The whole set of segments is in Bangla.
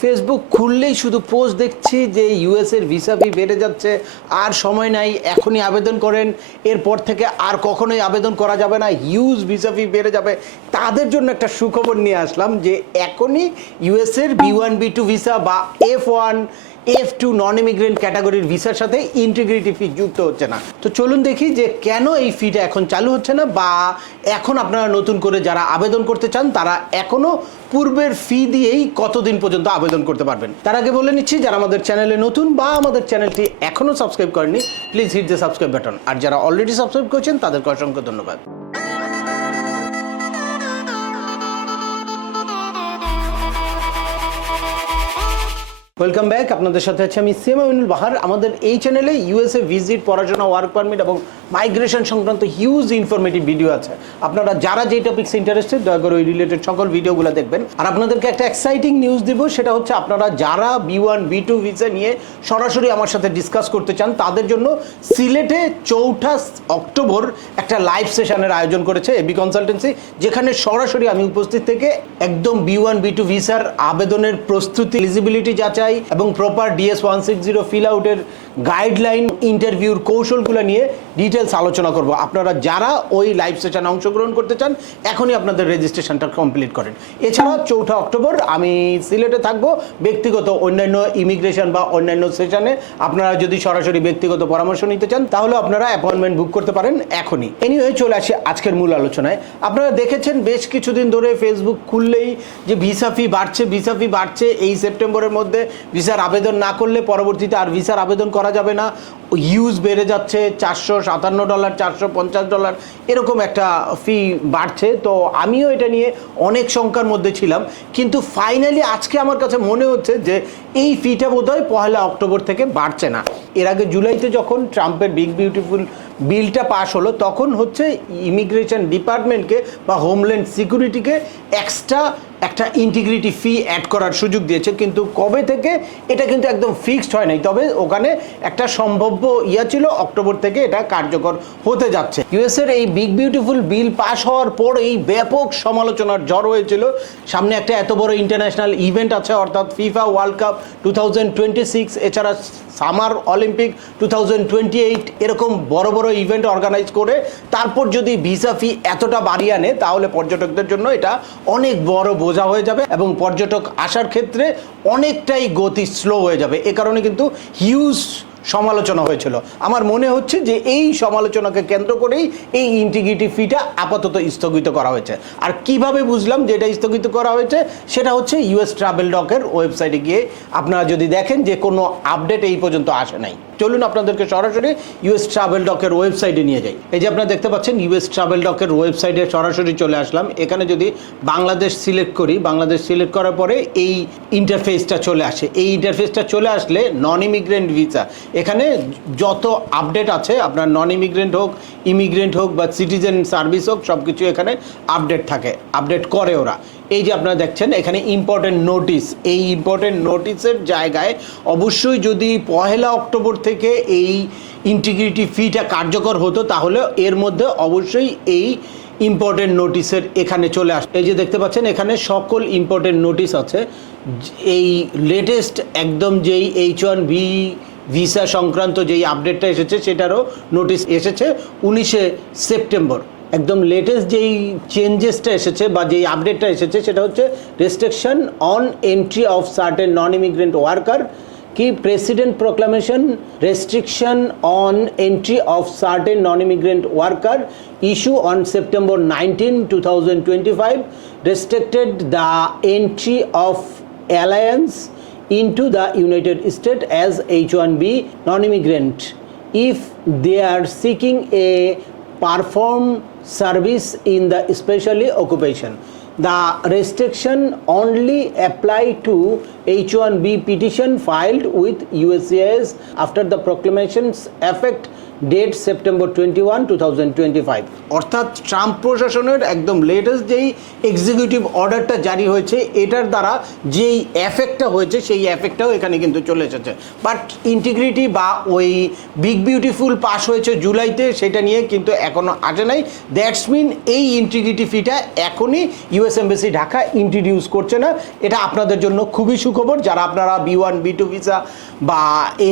ফেসবুক খুললেই শুধু পোস্ট দেখছি যে ইউএস এর ভিসা ফি বেড়ে যাচ্ছে, আর সময় নাই, এখনই আবেদন করেন। এরপর থেকে আর কখনোই আবেদন করা যাবে না হিউজ ভিসা ফি বেড়ে যাবে। তাদের জন্য একটা সুখবর নিয়ে আসলাম যে এখনই ইউএস এর B one B two visa বা F one F two non immigrant ক্যাটাগরির ভিসার সাথে ইন্টিগ্রিটি ফি যুক্ত হচ্ছে না। তো চলুন দেখি যে কেন এই ফিটা এখন চালু হচ্ছে না, বা এখন আপনারা নতুন করে যারা আবেদন করতে চান, তারা এখনও পূর্বের ফি দিয়েই কতদিন পর্যন্ত আবেদন করতে পারবেন। তার আগে বলে নিচ্ছি, যারা আমাদের চ্যানেলে নতুন বা আমাদের চ্যানেলটি এখনও সাবস্ক্রাইব করেনি please hit the subscribe button আর যারা অলরেডি সাবস্ক্রাইব করেছেন, তাদেরকে অসংখ্য ধন্যবাদ। ওয়েলকাম ব্যাক আপনাদের সাথে আছে আমি আমিনুল বাহার। আমাদের এই চ্যানেলে ইউএসএ ভিজিট পড়াশোনা ওয়ার্ক পারমিট এবং মাইগ্রেশন সংক্রান্ত হিউজ ইনফরমেটিভ ভিডিও আছে। আপনারা যারা যেই টপিক্স ইন্টারেস্টেড দয়া করে ওই রিলেটেড সকল ভিডিওগুলো দেখবেন। আর আপনাদেরকে একটা এক্সাইটিং নিউজ দিব, সেটা হচ্ছে আপনারা যারা B one B two visa নিয়ে সরাসরি আমার সাথে ডিসকাস করতে চান, তাদের জন্য সিলেটে চৌঠা অক্টোবর একটা লাইভ সেশনের আয়োজন করেছে এবি কনসালটেন্সি যেখানে সরাসরি আমি উপস্থিত থেকে একদম বি ওয়ান বি টু ভিসার আবেদনের প্রস্তুতি এলিজিবিলিটি যাচাই এবং proper DS one six zero fill আউটের গাইডলাইন ইন্টারভিউর কৌশলগুলো নিয়ে ডিটেলস আলোচনা করব। আপনারা যারা ওই লাইভ সেশনে অংশগ্রহণ করতে চান, এখনই আপনাদের রেজিস্ট্রেশনটা কমপ্লিট করেন। এছাড়া চৌঠা অক্টোবর আমি সিলেটে থাকব। ব্যক্তিগত অন্যান্য ইমিগ্রেশন বা অন্যান্য সেশনে আপনারা যদি সরাসরি ব্যক্তিগত পরামর্শ নিতে চান, তাহলে আপনারা অ্যাপয়েন্টমেন্ট বুক করতে পারেন এখনই। এনিওয়ে চলে আসি আজকের মূল আলোচনায়। আপনারা দেখেছেন বেশ কিছুদিন ধরে ফেসবুক খুললেই যে ভিসা ফি বাড়ছে ভিসা ফি বাড়ছে। এই সেপ্টেম্বরের মধ্যে ভিসার আবেদন না করলে পরবর্তীতে আর ভিসার আবেদন করা যাবে না। ইউজ বেড়ে যাচ্ছে চারশো সাতাশ সাতান্ন ডলার, চারশো পঞ্চাশ ডলার, এরকম একটা ফি বাড়ছে। তো আমিও এটা নিয়ে অনেক সংখ্যার মধ্যে ছিলাম। কিন্তু ফাইনালি আজকে আমার কাছে মনে হচ্ছে যে এই ফিটা বোধহয় পহেলা অক্টোবর থেকে বাড়ছে না। এর আগে জুলাইতে যখন ট্রাম্পের বিগ বিউটিফুল বিলটা পাশ হলো, তখন হচ্ছে ইমিগ্রেশন ডিপার্টমেন্টকে বা হোমল্যান্ড সিকিউরিটিকে এক্সট্রা একটা ইন্টিগ্রিটি ফি অ্যাড করার সুযোগ দিয়েছে। কিন্তু কবে থেকে? এটা কিন্তু একদম ফিক্সড হয় নাই তবে ওখানে একটা সম্ভাব্য ইয়া ছিল, অক্টোবর থেকে এটা কার্যকর হতে যাচ্ছে। ইউএসের এই বিগ বিউটিফুল বিল পাশ হওয়ার পর এই ব্যাপক সমালোচনার ঝড় হয়েছিল। সামনে একটা এত বড় ইন্টারন্যাশনাল ইভেন্ট আছে, অর্থাৎ FIFA world cup two thousand twenty six এছাড়া summer Olympic two thousand twenty eight এরকম বড় বড় ইভেন্ট অর্গানাইজ করে তারপর যদি ভিসা ফি এতটা বাড়িয়ে আনে, তাহলে পর্যটকদের জন্য এটা অনেক বড় বোঝা হয়ে যাবে এবং পর্যটক আসার ক্ষেত্রে অনেকটাই গতি স্লো হয়ে যাবে। এ কারণে কিন্তু হিউজ সমালোচনা হয়েছিল। আমার মনে হচ্ছে যে এই সমালোচনাকে কেন্দ্র করেই এই ইন্টিগ্রিটি ফিটা আপাতত স্থগিত করা হয়েছে। আর কীভাবে বুঝলাম যে এটা স্থগিত করা হয়েছে, সেটা হচ্ছে ইউএস ট্রাভেল ডকের ওয়েবসাইটে গিয়ে আপনারা যদি দেখেন যে কোনো আপডেট এই পর্যন্ত আসে নাই। চলুন আপনাদেরকে সরাসরি ইউএস ট্রাভেল ডকের ওয়েবসাইটে নিয়ে যাই। এই যে আপনারা দেখতে পাচ্ছেন ইউএস ট্রাভেল ডকের ওয়েবসাইটে সরাসরি চলে আসলাম। এখানে যদি বাংলাদেশ সিলেক্ট করি, বাংলাদেশ সিলেক্ট করার পরে এই ইন্টারফেসটা চলে আসে। এই ইন্টারফেসটা চলে আসলে নন ইমিগ্রেন্ট ভিসা এখানে যত আপডেট আছে, আপনার নন ইমিগ্রেন্ট হোক ইমিগ্রেন্ট হোক বা সিটিজেন সার্ভিস হোক সব কিছু এখানে আপডেট থাকে আপডেট করে ওরা। এই যে আপনারা দেখছেন, এখানে ইম্পর্টেন্ট নোটিশ এই ইম্পর্টেন্ট নোটিসের জায়গায় অবশ্যই যদি পহেলা অক্টোবর থেকে এই ইন্টিগ্রিটি ফিটা কার্যকর হতো, তাহলে এর মধ্যে অবশ্যই এই ইম্পর্টেন্ট নোটিসের এখানে চলে আস এই যে দেখতে পাচ্ছেন, এখানে সকল ইম্পর্টেন্ট নোটিস আছে। এই লেটেস্ট একদম যেই এইচ ওয়ান ভি ভিসা সংক্রান্ত যেই আপডেটটা এসেছে, সেটারও নোটিশ এসেছে উনিশে সেপ্টেম্বর। একদম লেটেস্ট যেই চেঞ্জেসটা এসেছে বা যেই আপডেটটা এসেছে, সেটা হচ্ছে restriction on entry of certain non immigrant worker কি president proclamation restriction on entry of certain non immigrant worker issue on September nineteen two thousand twenty five restricted the entry of aliens into the United States as H-1B non-immigrant. If they are seeking a perform service in the specially occupation. The restriction only apply to H-1B petition filed with USCIS after the proclamation's effect date September twenty one two thousand twenty five অর্থাৎ ট্রাম্প প্রশাসনের একদম লেটেস্ট যেই এক্সিকিউটিভ অর্ডারটা জারি হয়েছে, এটার দ্বারা যেই এফেক্টটা হয়েছে, সেই এফেক্টটাও এখানে কিন্তু চলে এসেছে। বাট ইন্টিগ্রিটি বা ওই বিগ বিউটিফুল পাস হয়েছে জুলাইতে, সেটা নিয়ে কিন্তু এখনও আসে নাই। দ্যাটস মিন এই ইন্টিগ্রিটি ফিটা এখনই ইউএস এমবেসি ঢাকা ইন্ট্রোডিউস করছে না। এটা আপনাদের জন্য খুবই সুখবর। যারা আপনারা B one B two visa বা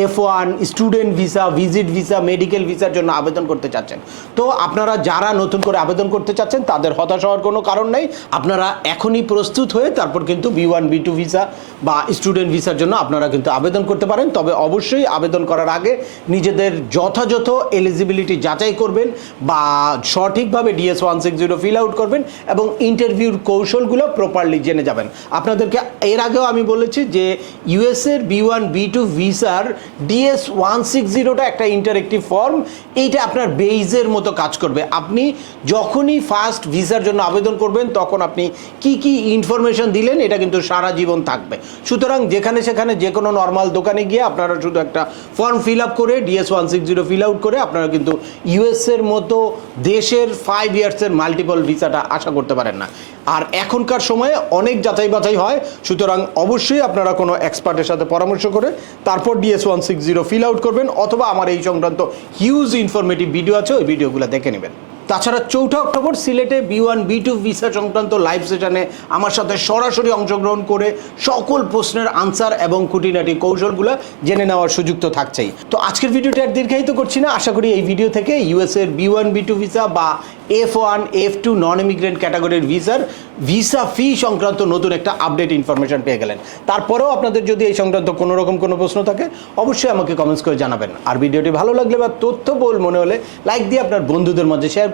F one student visa visit visa medical ভিসার জন্য আবেদন করতে চাচ্ছেন। তো আপনারা যারা নতুন করে আবেদন করতে চাচ্ছেন, তাদের হতাশ হওয়ার কোনো কারণ নেই। আপনারা এখনই প্রস্তুত হয়ে তারপর কিন্তু B one B two visa বা স্টুডেন্ট ভিসার জন্য আপনারা কিন্তু আবেদন করতে পারেন। তবে অবশ্যই আবেদন করার আগে নিজেদের যথাযথ এলিজিবিলিটি যাচাই করবেন বা সঠিকভাবে DS one six zero fill out করবেন এবং ইন্টারভিউর কৌশলগুলো প্রপারলি জেনে যাবেন। আপনাদেরকে এর আগেও আমি বলেছি যে ইউএসের বি ওয়ান বি টু ভিসার ডিএস ওয়ান সিক্স জিরোটা একটা ইন্টারেক্টিভ ফর্ম, এইটা আপনার বেইজের মতো কাজ করবে। আপনি যখনই ফার্স্ট ভিসার জন্য আবেদন করবেন, তখন আপনি কি কি ইনফরমেশন দিলেন, এটা কিন্তু সারা জীবন থাকবে। সুতরাং যেখানে সেখানে যে কোনো নর্মাল দোকানে গিয়ে আপনারা শুধু একটা ফর্ম ফিল আপ করে DS one six zero fill out করে, আপনারা কিন্তু ইউএসের মতো দেশের ফাইভ ইয়ার্সের মাল্টিপল ভিসাটা আশা করতে পারেন না। আর এখনকার সময়ে অনেক যাচাই বাছাই হয়, সুতরাং অবশ্যই আপনারা কোনো এক্সপার্টের সাথে পরামর্শ করে, তারপর DS one six zero fill out করবেন, অথবা আমার এই সংক্রান্ত হিউজ ইনফরমেটিভ ভিডিও আছে ওই ভিডিওগুলো দেখে নেবেন। তাছাড়া চৌঠা অক্টোবর সিলেটে B one, B two, visa সংক্রান্ত লাইভ সেশনে আমার সাথে সরাসরি অংশগ্রহণ করে সকল প্রশ্নের আনসার এবং খুঁটিনাটি কৌশলগুলো জেনে নেওয়ার সুযোগ তো থাকছেই। তো আজকের ভিডিওটা আর দীর্ঘায়িত করছি না। আশা করি এই ভিডিও থেকে ইউএসের B one, B two visa বা F one, F two non immigrant ক্যাটাগরির ভিসার ভিসা ফি সংক্রান্ত নতুন একটা আপডেট ইনফরমেশন পেয়ে গেলেন। তারপরেও আপনাদের যদি এই সংক্রান্ত কোনো রকম কোনো প্রশ্ন থাকে, অবশ্যই আমাকে কমেন্টস করে জানাবেন। আর ভিডিওটি ভালো লাগলে বা তথ্যবহুল মনে হলে লাইক দিয়ে আপনার বন্ধুদের মধ্যে শেয়ার